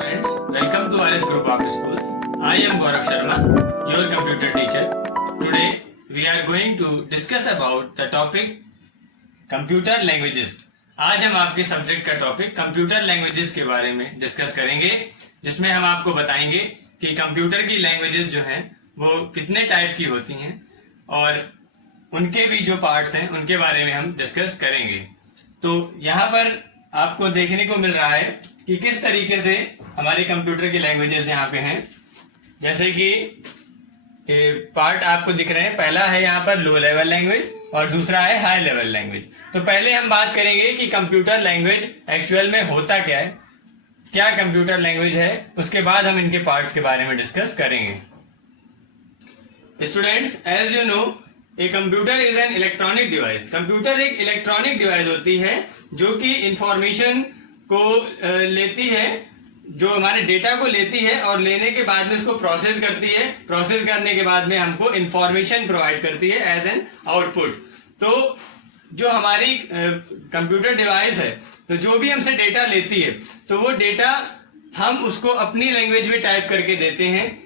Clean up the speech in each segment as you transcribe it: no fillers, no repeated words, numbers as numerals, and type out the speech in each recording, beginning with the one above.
Friends, welcome to RS Group of Schools. I am Gaurav Sharma, your computer teacher. Today, we are going to discuss about the topic computer languages. आज हम आपके subject का topic computer languages के बारे में discuss करेंगे, जिसमें हम आपको बताएंगे कि कंप्यूटर की लैंग्वेजेस जो हैं वो कितने टाइप की होती हैं और उनके भी जो पार्ट्स हैं उनके बारे में हम डिस्कस करेंगे। तो यहाँ पर आपको देखने को मिल रहा है कि किस तरीके से हमारे कंप्यूटर की लैंग्वेजेस यहाँ पे हैं। जैसे कि पार्ट आपको दिख रहे हैं, पहला है यहाँ पर लो लेवल लैंग्वेज और दूसरा है हाई लेवल लैंग्वेज। तो पहले हम बात करेंगे कि कंप्यूटर लैंग्वेज एक्चुअल में होता क्या है, क्या कंप्यूटर लैंग्वेज है, उसके बाद हम इनके पार्ट्स के बारे में डिस्कस करेंगे। Students, as you know, a computer is an electronic device. Computer एक इलेक्ट्रॉनिक डिवाइस होती है जो कि इंफॉर्मेशन को लेती है, जो हमारे डेटा को लेती है और लेने के बाद में उसको प्रोसेस करती है। प्रोसेस करने के बाद में हमको इंफॉर्मेशन प्रोवाइड करती है एज एन आउटपुट। तो जो हमारी कंप्यूटर डिवाइस है, तो जो भी हमसे डेटा लेती है तो वो डेटा हम उसको अपनी लैंग्वेज में टाइप करके देते हैं।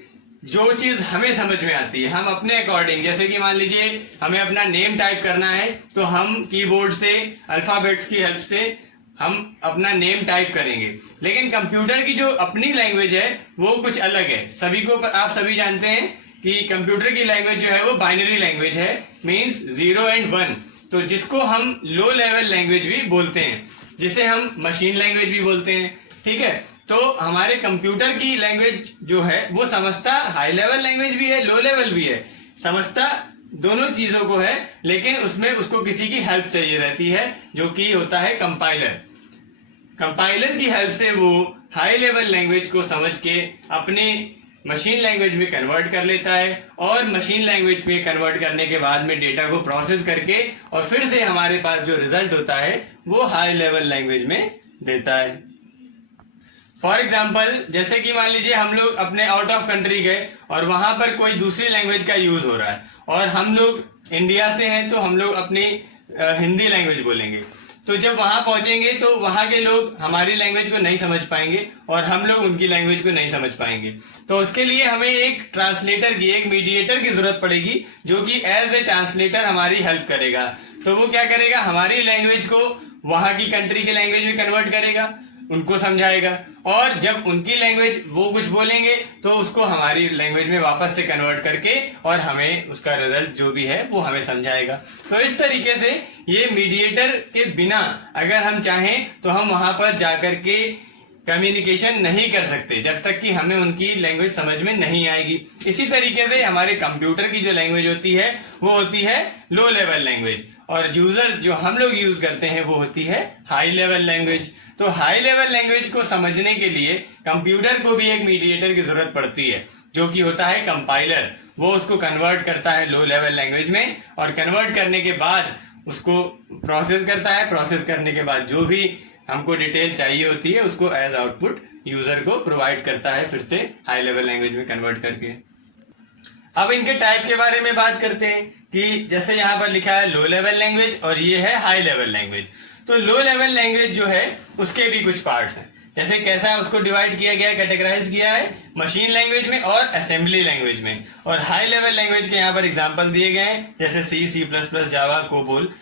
जो चीज हमें समझ में आती है हम अपने अकॉर्डिंग, जैसे कि मान लीजिए हमें अपना नेम टाइप करना है तो हम कीबोर्ड से अल्फाबेट्स की हेल्प से हम अपना नेम टाइप करेंगे। लेकिन कंप्यूटर की जो अपनी लैंग्वेज है वो कुछ अलग है। सभी को आप सभी जानते हैं कि कंप्यूटर की लैंग्वेज जो है वो बाइनरी लैंग्वेज है, मींस 0 and 1। तो जिसको हम लो लेवल लैंग्वेज भी बोलते हैं, जिसे हम मशीन लैंग्वेज भी बोलते हैं। ठीक है, तो हमारे कंप्यूटर की लैंग्वेज जो है वो समझता हाई लेवल लैंग्वेज भी है, लो लेवल भी है, समझता दोनों चीजों को है, लेकिन उसमें उसको किसी की हेल्प चाहिए रहती है, जो कि होता है कंपाइलर। कंपाइलर की हेल्प से वो हाई लेवल लैंग्वेज को समझ के अपने मशीन लैंग्वेज में कन्वर्ट कर लेता है और मशीन लैंग्वेज में कन्वर्ट करने के बाद में डेटा को प्रोसेस करके और फिर से हमारे पास जो रिजल्ट होता है वो हाई लेवल लैंग्वेज में देता है। फॉर एग्जाम्पल, जैसे कि मान लीजिए हम लोग अपने आउट ऑफ कंट्री गए और वहां पर कोई दूसरी लैंग्वेज का यूज हो रहा है और हम लोग इंडिया से हैं तो हम लोग अपनी हिंदी लैंग्वेज बोलेंगे। तो जब वहां पहुंचेंगे तो वहां के लोग हमारी लैंग्वेज को नहीं समझ पाएंगे और हम लोग उनकी लैंग्वेज को नहीं समझ पाएंगे। तो उसके लिए हमें एक ट्रांसलेटर की, एक मीडिएटर की जरूरत पड़ेगी, जो कि एज ए ट्रांसलेटर हमारी हेल्प करेगा। तो वो क्या करेगा, हमारी लैंग्वेज को वहां की कंट्री की लैंग्वेज में कन्वर्ट करेगा, उनको समझाएगा, और जब उनकी लैंग्वेज वो कुछ बोलेंगे तो उसको हमारी लैंग्वेज में वापस से कन्वर्ट करके और हमें उसका रिजल्ट जो भी है वो हमें समझाएगा। तो इस तरीके से ये मीडिएटर के बिना अगर हम चाहें तो हम वहां पर जाकर के कम्युनिकेशन नहीं कर सकते जब तक कि हमें उनकी लैंग्वेज समझ में नहीं आएगी। इसी तरीके से हमारे कंप्यूटर की जो लैंग्वेज होती है वो होती है लो लेवल लैंग्वेज, और यूजर जो हम लोग यूज करते हैं वो होती है हाई लेवल लैंग्वेज। तो हाई लेवल लैंग्वेज को समझने के लिए कंप्यूटर को भी एक मीडिएटर की जरूरत पड़ती है, जो कि होता है कंपाइलर। वो उसको कन्वर्ट करता है लो लेवल लैंग्वेज में और कन्वर्ट करने के बाद उसको प्रोसेस करता है। प्रोसेस करने के बाद जो भी हमको डिटेल चाहिए होती है उसको एज आउटपुट यूजर को प्रोवाइड करता है, फिर से हाई लेवल लैंग्वेज में कन्वर्ट करके। अब इनके टाइप के बारे में बात करते हैं कि जैसे यहाँ पर लिखा है लो लेवल लैंग्वेज और ये है हाई लेवल लैंग्वेज। तो लो लेवल लैंग्वेज जो है उसके भी कुछ पार्ट्स हैं। जैसे कैसा उसको डिवाइड किया गया है, कैटेगराइज किया है मशीन लैंग्वेज में और असेंबली लैंग्वेज में। और हाई लेवल लैंग्वेज के यहाँ पर एग्जांपल दिए गए हैं, जैसे सी, C++, जावा, कोबोल।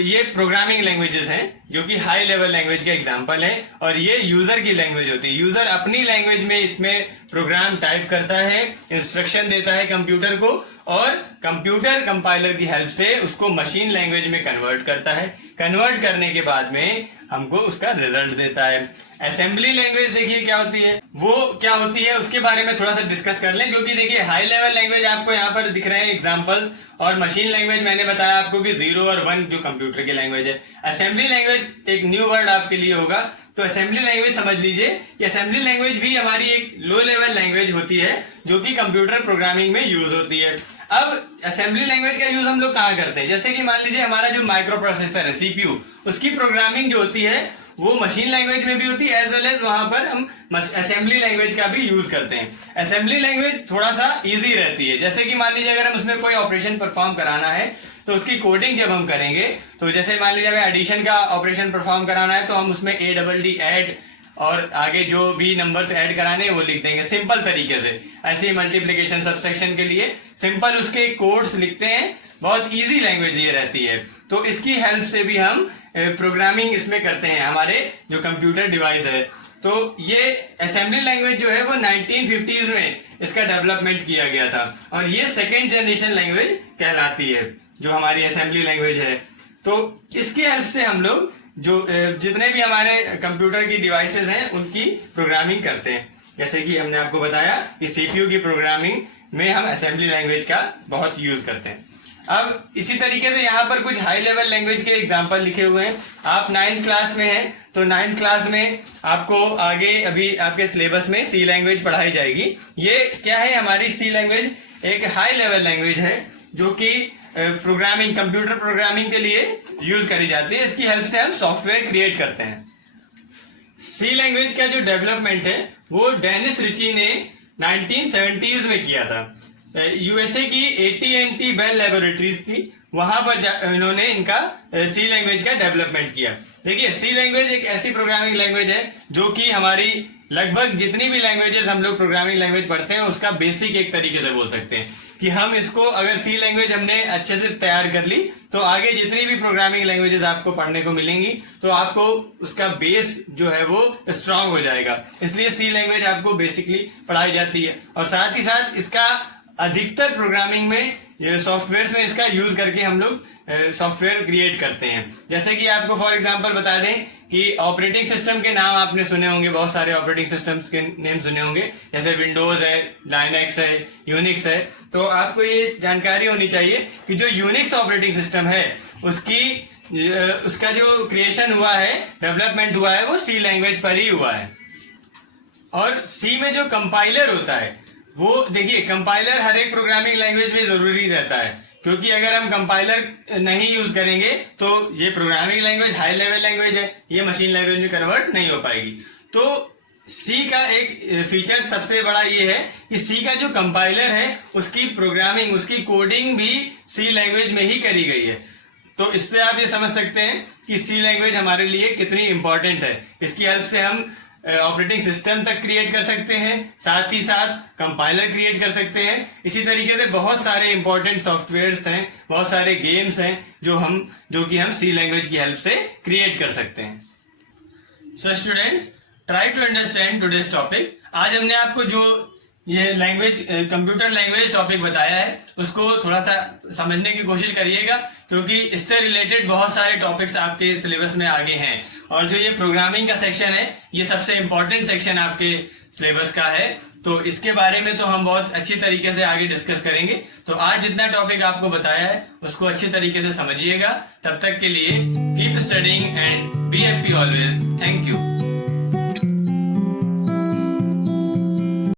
ये प्रोग्रामिंग लैंग्वेजेस हैं जो कि हाई लेवल लैंग्वेज का एग्जांपल है, और ये यूजर की लैंग्वेज होती है। यूजर अपनी लैंग्वेज में इसमें प्रोग्राम टाइप करता है, इंस्ट्रक्शन देता है कंप्यूटर को, और कंप्यूटर कंपाइलर की हेल्प से उसको मशीन लैंग्वेज में कन्वर्ट करता है। कन्वर्ट करने के बाद में हमको उसका रिजल्ट देता है। असेंबली लैंग्वेज देखिए क्या होती है, वो क्या होती है उसके बारे में थोड़ा सा डिस्कस कर लें, क्योंकि देखिए हाई लेवल लैंग्वेज आपको यहाँ पर दिख रहे हैं एग्जांपल्स, और मशीन लैंग्वेज मैंने बताया आपको कि 0 और 1 जो कंप्यूटर की लैंग्वेज है। असेंबली लैंग्वेज एक न्यू वर्ड आपके लिए होगा, तो असेंबली लैंग्वेज समझ लीजिए कि असेंबली लैंग्वेज भी हमारी एक लो लेवल लैंग्वेज होती है जो कि कंप्यूटर प्रोग्रामिंग में यूज होती है। अब असेंबली लैंग्वेज का यूज हम लोग कहाँ करते हैं, जैसे कि मान लीजिए हमारा जो माइक्रो प्रोसेसर है CPU, उसकी प्रोग्रामिंग जो होती है वो मशीन लैंग्वेज में भी होती है, एज वेल एज वहां पर हम असेंबली लैंग्वेज का भी यूज करते हैं। असेंबली लैंग्वेज थोड़ा सा इजी रहती है, जैसे कि मान लीजिए अगर हम उसमें कोई ऑपरेशन परफॉर्म कराना है तो उसकी कोडिंग जब हम करेंगे, तो जैसे मान लीजिए अगर एडिशन का ऑपरेशन परफॉर्म कराना है तो हम उसमें ADD ऐड और आगे जो भी नंबर्स ऐड कराने हैं वो लिख देंगे सिंपल तरीके से। ऐसे ही मल्टीप्लिकेशन सब्सट्रैक्शन के लिए सिंपल उसके कोड्स लिखते हैं, बहुत इजी लैंग्वेज ये रहती है। तो इसकी हेल्प से भी हम प्रोग्रामिंग इसमें करते हैं हमारे जो कंप्यूटर डिवाइस है। तो ये असेंबली लैंग्वेज जो है वो 1950s में इसका डेवलपमेंट किया गया था और ये सेकेंड जनरेशन लैंग्वेज कहलाती है जो हमारी असेंबली लैंग्वेज है। तो इसकी हेल्प से हम लोग जो जितने भी हमारे कंप्यूटर की डिवाइसेस हैं उनकी प्रोग्रामिंग करते हैं। जैसे कि हमने आपको बताया कि सीपीयू की प्रोग्रामिंग में हम असेंबली लैंग्वेज का बहुत यूज करते हैं। अब इसी तरीके से यहाँ पर कुछ हाई लेवल लैंग्वेज के एग्जांपल लिखे हुए हैं। आप 9th क्लास में हैं तो 9th क्लास में आपको आगे अभी आपके सिलेबस में सी लैंग्वेज पढ़ाई जाएगी। ये क्या है, हमारी सी लैंग्वेज एक हाई लेवल लैंग्वेज है जो कि प्रोग्रामिंग कंप्यूटर प्रोग्रामिंग के लिए यूज करी जाती है। इसकी हेल्प से हम सॉफ्टवेयर क्रिएट करते हैं। सी लैंग्वेज का जो डेवलपमेंट है वो डेनिस रिची ने 1970s में किया था। यूएसए की AT&T बेल लेबोरेटरीज थी, वहां पर इन्होंने इनका सी लैंग्वेज का डेवलपमेंट किया। देखिए सी लैंग्वेज एक ऐसी प्रोग्रामिंग लैंग्वेज है जो कि हमारी लगभग जितनी भी लैंग्वेजेस हम लोग प्रोग्रामिंग लैंग्वेज पढ़ते हैं उसका बेसिक एक तरीके से बोल सकते हैं कि हम इसको अगर सी लैंग्वेज हमने अच्छे से तैयार कर ली तो आगे जितनी भी प्रोग्रामिंग लैंग्वेजेस आपको पढ़ने को मिलेंगी तो आपको उसका बेस जो है वो स्ट्रांग हो जाएगा। इसलिए सी लैंग्वेज आपको बेसिकली पढ़ाई जाती है और साथ ही साथ इसका अधिकतर प्रोग्रामिंग में ये सॉफ्टवेयर में इसका यूज करके हम लोग सॉफ्टवेयर क्रिएट करते हैं। जैसे कि आपको फॉर एग्जांपल बता दें कि ऑपरेटिंग सिस्टम के नाम आपने सुने होंगे, बहुत सारे ऑपरेटिंग सिस्टम्स के नेम सुने होंगे, जैसे विंडोज है, लाइनक्स है, यूनिक्स है। तो आपको ये जानकारी होनी चाहिए कि जो यूनिक्स ऑपरेटिंग सिस्टम है उसका जो क्रिएशन हुआ है, डेवलपमेंट हुआ है, वो सी लैंग्वेज पर ही हुआ है। और सी में जो कंपाइलर होता है वो देखिए, कंपाइलर हर एक प्रोग्रामिंग लैंग्वेज में जरूरी रहता है क्योंकि अगर हम कंपाइलर नहीं यूज करेंगे तो ये programming language high level language है, ये मशीन लैंग्वेज में कन्वर्ट नहीं हो पाएगी। तो सी का एक फीचर सबसे बड़ा ये है कि सी का जो कंपाइलर है उसकी प्रोग्रामिंग, उसकी कोडिंग भी सी लैंग्वेज में ही करी गई है। तो इससे आप ये समझ सकते हैं कि सी लैंग्वेज हमारे लिए कितनी इंपॉर्टेंट है। इसकी हेल्प से हम ऑपरेटिंग सिस्टम तक क्रिएट कर सकते हैं, साथ ही साथ कंपाइलर क्रिएट कर सकते हैं। इसी तरीके से बहुत सारे इंपॉर्टेंट सॉफ्टवेयर्स हैं, बहुत सारे गेम्स हैं जो कि हम सी लैंग्वेज की हेल्प से क्रिएट कर सकते हैं। So students, try to understand today's topic. आज हमने आपको जो ये लैंग्वेज कंप्यूटर लैंग्वेज टॉपिक बताया है उसको थोड़ा सा समझने की कोशिश करिएगा क्योंकि इससे रिलेटेड बहुत सारे टॉपिक्स आपके सिलेबस में आगे हैं। और जो ये प्रोग्रामिंग का सेक्शन है ये सबसे इम्पोर्टेंट सेक्शन आपके सिलेबस का है, तो इसके बारे में तो हम बहुत अच्छी तरीके से आगे डिस्कस करेंगे। तो आज जितना टॉपिक आपको बताया है उसको अच्छी तरीके से समझिएगा। तब तक के लिए keep studying and be happy always. Thank you.